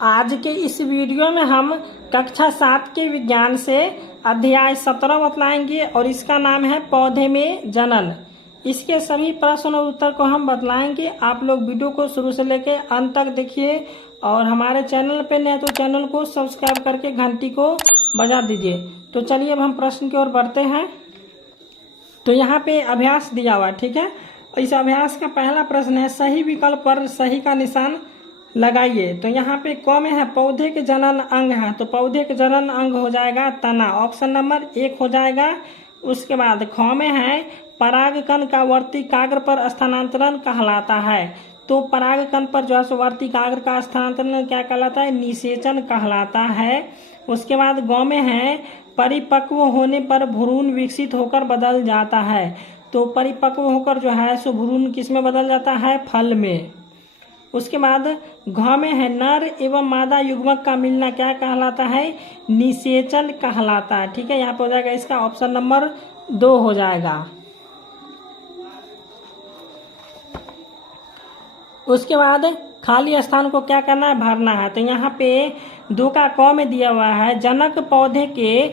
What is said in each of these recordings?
आज के इस वीडियो में हम कक्षा 7 के विज्ञान से अध्याय 17 बतलाएंगे और इसका नाम है पौधे में जनन। इसके सभी प्रश्न और उत्तर को हम बतलाएंगे। आप लोग वीडियो को शुरू से लेकर अंत तक देखिए और हमारे चैनल पे नए तो चैनल को सब्सक्राइब करके घंटी को बजा दीजिए। तो चलिए अब हम प्रश्न की ओर बढ़ते हैं। तो यहाँ पे अभ्यास दिया हुआ है, ठीक है। इस अभ्यास का पहला प्रश्न है, सही विकल्प पर सही का निशान लगाइए। तो यहाँ पे क में है पौधे के जनन अंग है, तो पौधे के जनन अंग हो जाएगा तना, ऑप्शन नंबर 1 हो जाएगा। उसके बाद ख में है परागकण का वर्तिकाग्र पर स्थानांतरण कहलाता है, तो परागकण पर जो है वर्तिकाग्र का स्थानांतरण क्या कहलाता है, निषेचन कहलाता है। उसके बाद ग में है परिपक्व होने पर भ्रूण विकसित होकर बदल जाता है, तो परिपक्व होकर जो है सो भ्रूण किस में बदल जाता है, फल में। उसके बाद घ में है नर एवं मादा युग्मक का मिलना क्या कहलाता है, निषेचन कहलाता है, ठीक है। यहाँ पे हो जाएगा इसका ऑप्शन नंबर 2 हो जाएगा। उसके बाद खाली स्थान को क्या करना है, भरना है। तो यहाँ पे 2 का क में दिया हुआ है, जनक पौधे के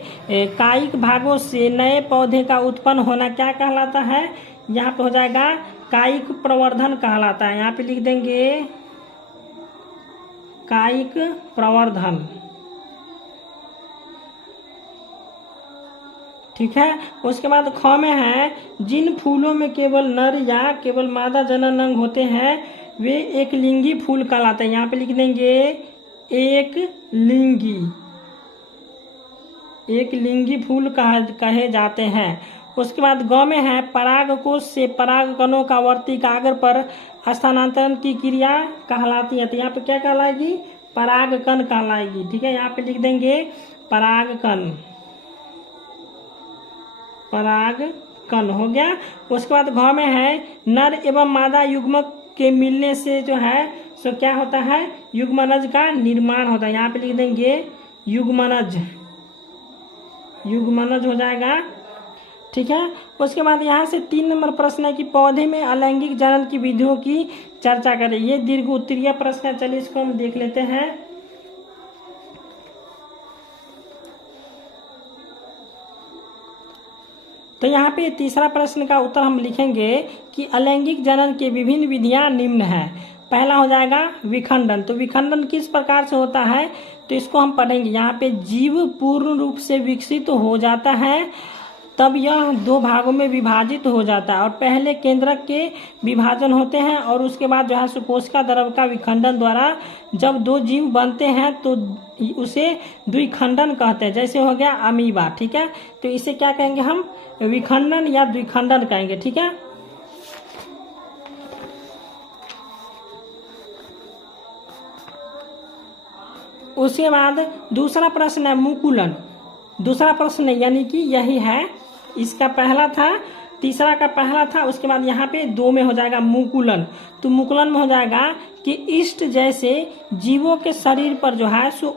कायिक भागों से नए पौधे का उत्पन्न होना क्या कहलाता है, यहाँ पे हो जाएगा कायिक प्रवर्धन कहलाता है। यहाँ पे लिख देंगे कायिक प्रवर्धन, ठीक है। उसके बाद ख में है जिन फूलों में केवल नर या केवल मादा जनन अंग होते हैं वे एक लिंगी फूल कहलाते हैं। यहाँ पे लिख देंगे एक लिंगी फूल कहे जाते हैं। उसके बाद ग में है परागकोश से परागकणों का वर्तिकाग्र पर स्थानांतरण की क्रिया कहलाती है, तो यहाँ पे क्या कहलाएगी, परागकण कहलाएगी, ठीक है। यहाँ पे लिख देंगे परागकण हो गया। उसके बाद घ में है नर एवं मादा युग्मक के मिलने से जो है सो क्या होता है, युग्मनज का निर्माण होता है। यहाँ पे लिख देंगे युग्मनज हो जाएगा, ठीक है। उसके बाद यहाँ से 3 नंबर प्रश्न है कि पौधे में अलैंगिक जनन की विधियों की चर्चा करें। ये दीर्घ उत्तरीय प्रश्न है, चलिए इसको हम देख लेते हैं। तो यहाँ पे तीसरा प्रश्न का उत्तर हम लिखेंगे कि अलैंगिक जनन की विभिन्न विधियां निम्न है। पहला हो जाएगा विखंडन, तो विखंडन किस प्रकार से होता है तो इसको हम पढ़ेंगे। यहाँ पे जीव पूर्ण रूप से विकसित हो जाता है तब यह 2 भागों में विभाजित हो जाता है और पहले केंद्रक के विभाजन होते हैं और उसके बाद जो है सुकोशिका द्रव का विखंडन द्वारा जब 2 जीव बनते हैं तो उसे द्विखंडन कहते हैं। जैसे हो गया अमीबा, ठीक है। तो इसे क्या कहेंगे हम, विखंडन या द्विखंडन कहेंगे, ठीक है। उसके बाद दूसरा प्रश्न है मुकुलन। दूसरा प्रश्न यानी कि यही है, इसका पहला था, तीसरा का पहला था। उसके बाद यहाँ पे 2 में हो जाएगा मुकुलन। तो मुकुलन में हो जाएगा कि इष्ट जैसे जीवों के शरीर पर जो है सो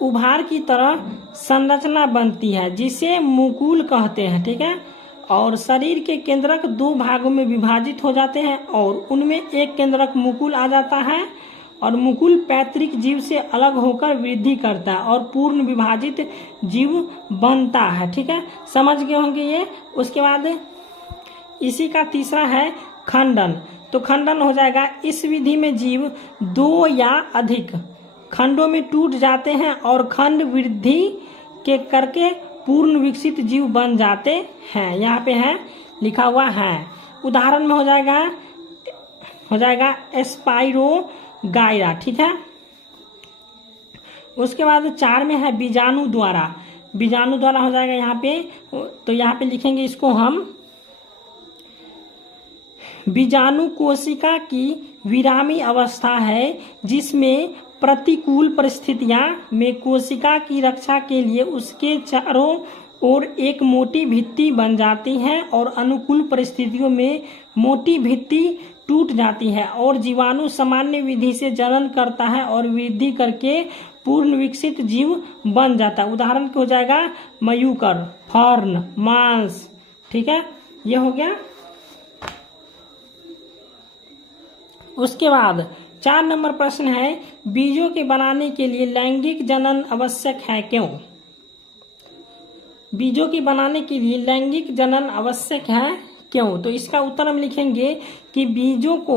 उभार की तरह संरचना बनती है जिसे मुकुल कहते हैं, ठीक है। और शरीर के केंद्रक 2 भागों में विभाजित हो जाते हैं और उनमें एक केंद्रक मुकुल आ जाता है और मुकुल पैतृक जीव से अलग होकर वृद्धि करता है और पूर्ण विभाजित जीव बनता है, ठीक है। समझ गए होंगे ये। उसके बाद इसी का तीसरा है खंडन। तो खंडन हो जाएगा इस विधि में जीव 2 या अधिक खंडों में टूट जाते हैं और खंड वृद्धि के करके पूर्ण विकसित जीव बन जाते हैं। यहाँ पे है लिखा हुआ है। उदाहरण में हो जाएगा स्पाइरोगाइरा, ठीक है। उसके बाद 4 में है बीजाणु द्वारा हो जाएगा यहाँ पे। तो यहाँ पे लिखेंगे इसको हम, बीजाणु कोशिका की विरामी अवस्था है जिसमें प्रतिकूल परिस्थितियां में कोशिका की रक्षा के लिए उसके चारों ओर एक मोटी भित्ति बन जाती है और अनुकूल परिस्थितियों में मोटी भित्ति टूट जाती है और जीवाणु सामान्य विधि से जनन करता है और वृद्धि करके पूर्ण विकसित जीव बन जाता है। उदाहरण हो जाएगा मयूकर, फर्न, मांस, ठीक है। ये हो गया। उसके बाद 4 नंबर प्रश्न है, बीजों के बनाने के लिए लैंगिक जनन आवश्यक है, क्यों? बीजों के बनाने के लिए लैंगिक जनन आवश्यक है, क्यों? तो इसका उत्तर हम लिखेंगे कि बीजों को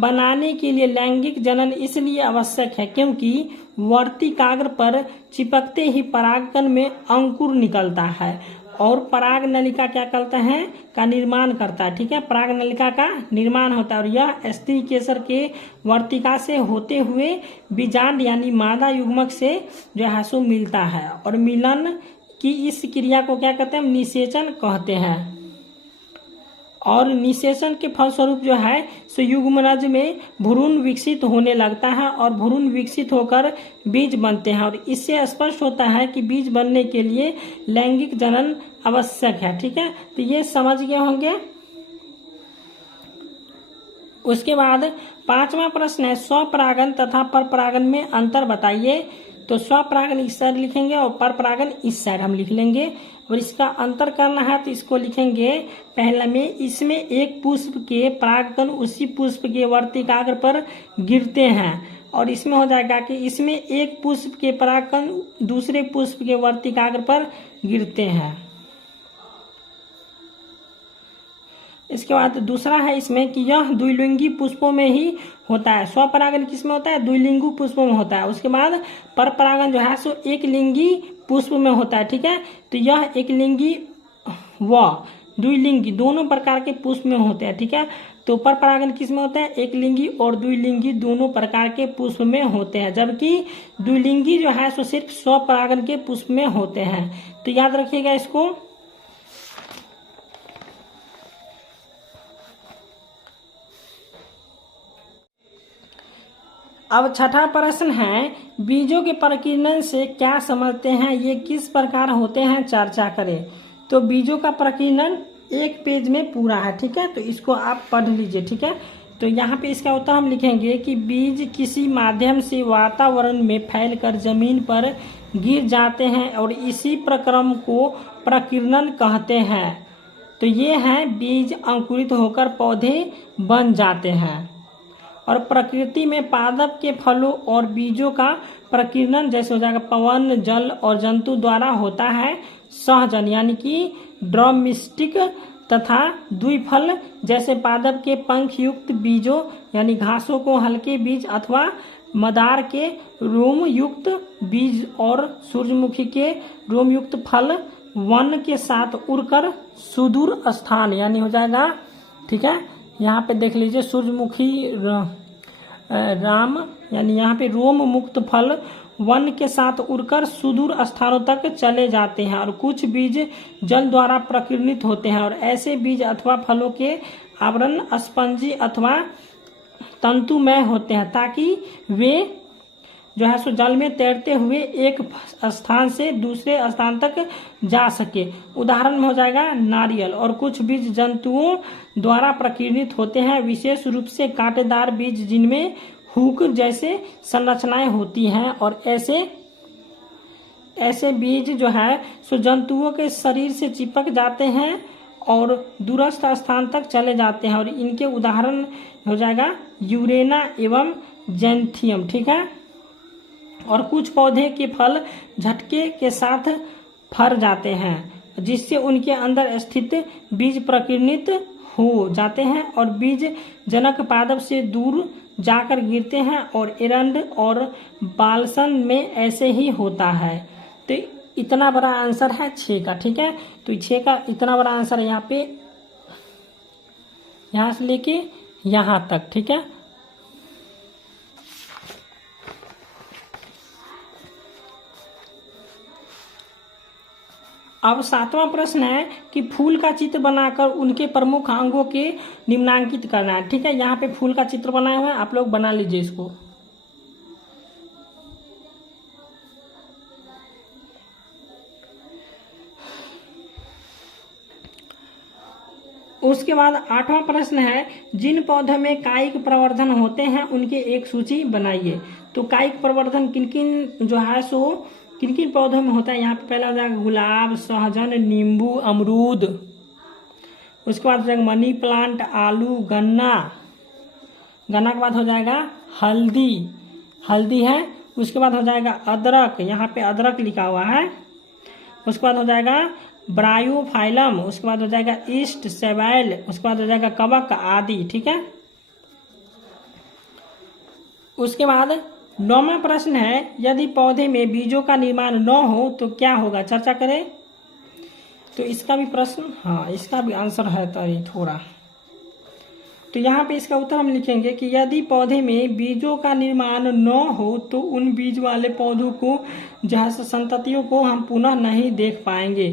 बनाने के लिए लैंगिक जनन इसलिए आवश्यक है क्योंकि वर्तिकाग्र पर चिपकते ही परागकण में अंकुर निकलता है और पराग नलिका क्या करता है का निर्माण करता है। ठीक है, पराग नलिका का निर्माण होता है और यह स्त्री केसर के वर्तिका से होते हुए बीजांड यानी मादा युग्मक से जो है सो मिलता है और मिलन की इस क्रिया को क्या कहते हैं, निषेचन कहते हैं। और निषेचन के फलस्वरूप जो है सो युग्मनज में भ्रूण विकसित होने लगता है और भ्रूण विकसित होकर बीज बनते हैं और इससे स्पष्ट होता है कि बीज बनने के लिए लैंगिक जनन आवश्यक है। ठीक है, तो ये समझ गए होंगे। उसके बाद 5वां प्रश्न है, स्वपरागन तथा परपरागन में अंतर बताइए। तो स्वपरागन इस साइड लिखेंगे और परपरागन इस साइड हम लिख लेंगे और इसका अंतर करना है तो इसको लिखेंगे पहला में, इसमें एक पुष्प के परागकण उसी पुष्प के वर्तिकाग्र पर गिरते हैं और इसमें हो जाएगा कि इसमें एक पुष्प के परागकण दूसरे पुष्प के वर्तिकाग्र पर गिरते हैं। इसके बाद दूसरा है इसमें कि यह द्विलिंगी पुष्पों में ही होता है। स्वपरागन किसमें होता है, द्विलिंगी पुष्पों में होता है। उसके बाद परपरागन जो है सो एक लिंगी पुष्प में होता है। ठीक है, तो यह एक लिंगी व द्विलिंगी दोनों प्रकार के पुष्प में होते हैं। ठीक है, तो परपरागन किसमें होता है, एक लिंगी और द्विलिंगी दोनों प्रकार के पुष्प में होते हैं, जबकि द्विलिंगी जो है सो सिर्फ स्वपरागन के पुष्प में होते हैं। तो याद रखिएगा इसको। अब छठा प्रश्न है, बीजों के प्रकीर्णन से क्या समझते हैं, ये किस प्रकार होते हैं, चर्चा करें। तो बीजों का प्रकीर्णन एक पेज में पूरा है। ठीक है, तो इसको आप पढ़ लीजिए। ठीक है, तो यहाँ पे इसका उत्तर हम लिखेंगे कि बीज किसी माध्यम से वातावरण में फैलकर जमीन पर गिर जाते हैं और इसी प्रक्रम को प्रकीर्णन कहते हैं। तो ये हैं बीज अंकुरित होकर पौधे बन जाते हैं और प्रकृति में पादप के फलों और बीजों का प्रकीर्णन जैसे हो जाएगा पवन, जल और जंतु द्वारा होता है सहजन यानी कि ड्रमस्टिक तथा द्विफल जैसे पादप के पंख युक्त बीजों यानी घासों को हल्के बीज अथवा मदार के रोम युक्त बीज और सूरजमुखी के रोम युक्त फल वन के साथ उड़कर सुदूर स्थान यानी हो जाएगा। ठीक है, यहाँ पे देख लीजिए सूरजमुखी राम यानी यहाँ पे रोम मुक्त फल वन के साथ उड़कर सुदूर स्थानों तक चले जाते हैं और कुछ बीज जल द्वारा प्रकीर्णित होते हैं और ऐसे बीज अथवा फलों के आवरण स्पंजी अथवा तंतुमय होते हैं ताकि वे जो है सो जल में तैरते हुए एक स्थान से दूसरे स्थान तक जा सके। उदाहरण में हो जाएगा नारियल। और कुछ बीज जंतुओं द्वारा प्रकीर्णित होते हैं, विशेष रूप से कांटेदार बीज जिनमें हुक जैसे संरचनाएं होती हैं और ऐसे बीज जो है सो जंतुओं के शरीर से चिपक जाते हैं और दूरस्थ स्थान तक चले जाते हैं और इनके उदाहरण हो जाएगा यूरेना एवं जेंथियम। ठीक है, और कुछ पौधे के फल झटके के साथ फर जाते हैं जिससे उनके अंदर स्थित बीज प्रकीर्णित हो जाते हैं और बीज जनक पादप से दूर जाकर गिरते हैं और एरंड और बालसन में ऐसे ही होता है। तो इतना बड़ा आंसर है 6 का। ठीक है, तो 6 का इतना बड़ा आंसर है यहाँ पे, यहाँ से लेके यहाँ तक। ठीक है, अब 7वां प्रश्न है कि फूल का चित्र बनाकर उनके प्रमुख अंगों के निम्नांकित करना है। ठीक है, यहाँ पे फूल का चित्र बनाया हुआ है, आप लोग बना लीजिए इसको। उसके बाद 8वां प्रश्न है, जिन पौधों में कायिक प्रवर्धन होते हैं उनकी एक सूची बनाइए। तो कायिक प्रवर्धन किन किन जो है सो किन किन पौधों में होता है, यहाँ पे पहला हो जाएगा गुलाब, सहजन, नींबू, अमरूद। उसके बाद हो जाएगा मनी प्लांट, आलू, गन्ना के बाद हो जाएगा हल्दी, हल्दी है। उसके बाद हो जाएगा अदरक, यहाँ पे अदरक लिखा हुआ है। उसके बाद हो जाएगा ब्रायोफाइलम, उसके बाद हो जाएगा ईस्ट, सेवाइल, उसके बाद हो जाएगा कवक आदि। ठीक है। उसके बाद 9वां प्रश्न है, यदि पौधे में बीजों का निर्माण न हो तो क्या होगा, चर्चा करें। तो इसका भी प्रश्न, हाँ इसका भी आंसर है थोड़ा। तो यहाँ पे इसका उत्तर हम लिखेंगे कि यदि पौधे में बीजों का निर्माण न हो तो उन बीज वाले पौधों को, जहाँ से संततियों को हम पुनः नहीं देख पाएंगे।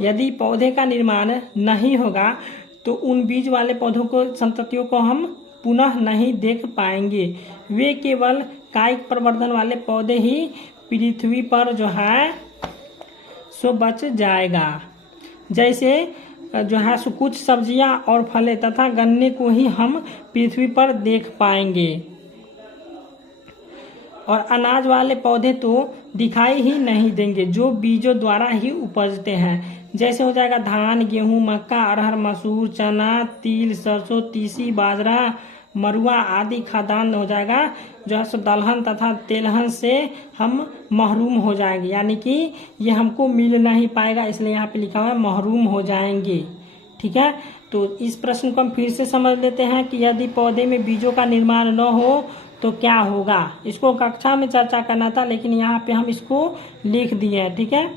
यदि पौधे का निर्माण नहीं होगा तो उन बीज वाले पौधों को, संततियों को हम पुनः नहीं देख पाएंगे। वे केवल कायिक प्रवर्धन वाले पौधे ही पृथ्वी पर जो है सो बच जाएगा। जैसे जो है सो कुछ सब्जियां और फलें तथा गन्ने को ही हम पृथ्वी पर देख पाएंगे, और अनाज वाले पौधे तो दिखाई ही नहीं देंगे, जो बीजों द्वारा ही उपजते हैं। जैसे हो जाएगा धान, गेहूं, मक्का, अरहर, मसूर, चना, तिल, सरसों, तीसी, बाजरा, मरुआ आदि खाद्यान्न हो जाएगा जो है सो दलहन तथा तेलहन से हम महरूम हो जाएंगे, यानी कि ये हमको मिल नहीं पाएगा, इसलिए यहाँ पे लिखा हुआ है महरूम हो जाएंगे। ठीक है। तो इस प्रश्न को हम फिर से समझ लेते हैं कि यदि पौधे में बीजों का निर्माण न हो तो क्या होगा। इसको कक्षा में चर्चा करना था, लेकिन यहाँ पे हम इसको लिख दिए हैं। ठीक है।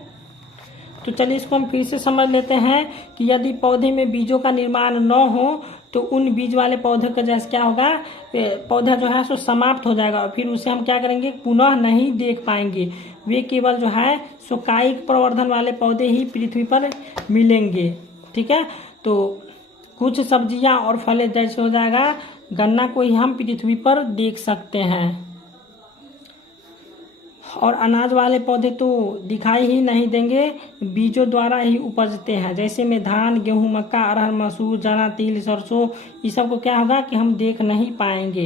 तो चलिए इसको हम फिर से समझ लेते हैं कि यदि पौधे में बीजों का निर्माण न हो तो उन बीज वाले पौधे का जैसे क्या होगा, पौधा जो है सो समाप्त हो जाएगा, और फिर उसे हम क्या करेंगे, पुनः नहीं देख पाएंगे। वे केवल जो है सो कायिक प्रवर्धन वाले पौधे ही पृथ्वी पर मिलेंगे। ठीक है। तो कुछ सब्जियां और फलें जैसे हो जाएगा गन्ना को ही हम पृथ्वी पर देख सकते हैं, और अनाज वाले पौधे तो दिखाई ही नहीं देंगे, बीजों द्वारा ही उपजते हैं। जैसे में धान, गेहूं, मक्का, अरहर, मसूर, चना, तिल, सरसों, ये सब को क्या होगा कि हम देख नहीं पाएंगे।